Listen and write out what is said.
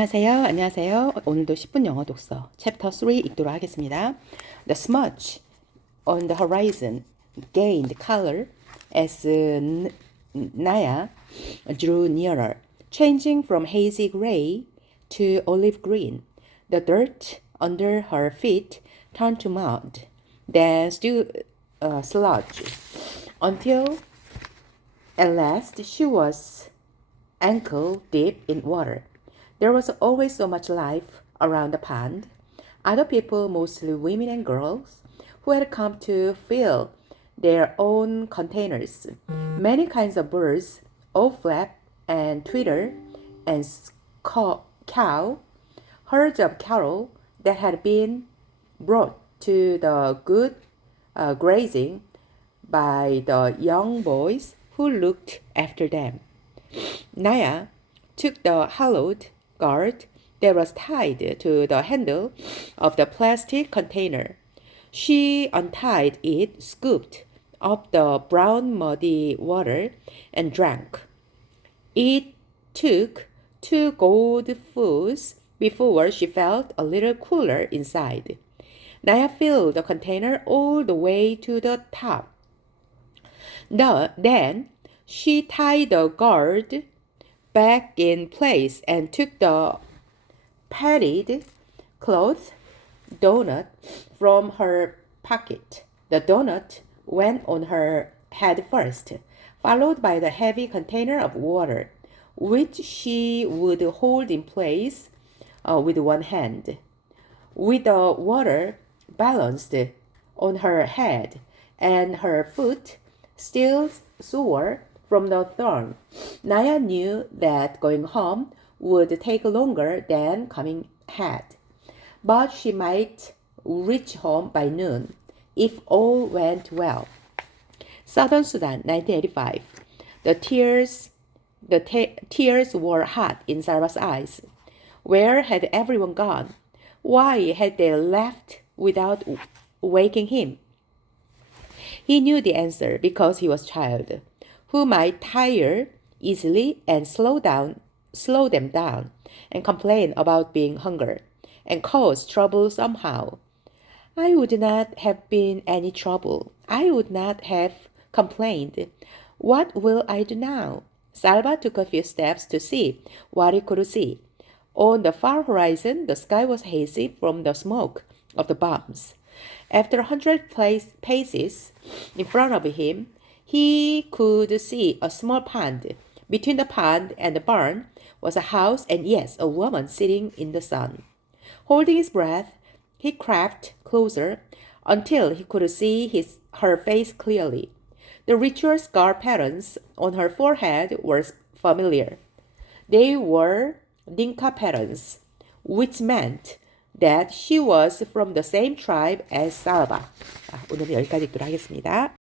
안녕하세요. 오늘도 10분 영어 독서 챕터 3 읽도록 하겠습니다. The smudge on the horizon gained color as Naya drew nearer, changing from hazy gray to olive green. The dirt under her feet turned to mud, then sludge, until at last she was ankle deep in water. There was always so much life around the pond. Other people, mostly women and girls, who had come to fill their own containers. Many kinds of birds, all flap and twitter and cow, herds of cattle that had been brought to the good grazing by the young boys who looked after them. Naya took the hollowed guard that was tied to the handle of the plastic container. She untied it, scooped up the brown muddy water, and drank. It took 2 goldfuls before she felt a little cooler inside. Naya filled the container all the way to the top. Then she tied the guard back in place and took the padded cloth donut from her pocket. The donut went on her head first, followed by the heavy container of water, which she would hold in place with one hand. With the water balanced on her head and her foot still sore from the thorn, Naya knew that going home would take longer than coming had, but she might reach home by noon if all went well. Southern Sudan, 1985. The tears were hot in Salva's eyes. Where had everyone gone? Why had they left without waking him? He knew the answer because he was a child, who might tire easily and slow them down, and complain about being hungry, and cause trouble somehow. I would not have been any trouble. I would not have complained. What will I do now? Salva took a few steps to see what he could see. On the far horizon, the sky was hazy from the smoke of the bombs. After 100 paces in front of him, he could see a small pond. Between the pond and the barn was a house and, yes, a woman sitting in the sun. Holding his breath, he crept closer until he could see her face clearly. The ritual scar patterns on her forehead were familiar. They were Dinka patterns, which meant that she was from the same tribe as Salva. 오늘은 여기까지 읽도록 하겠습니다.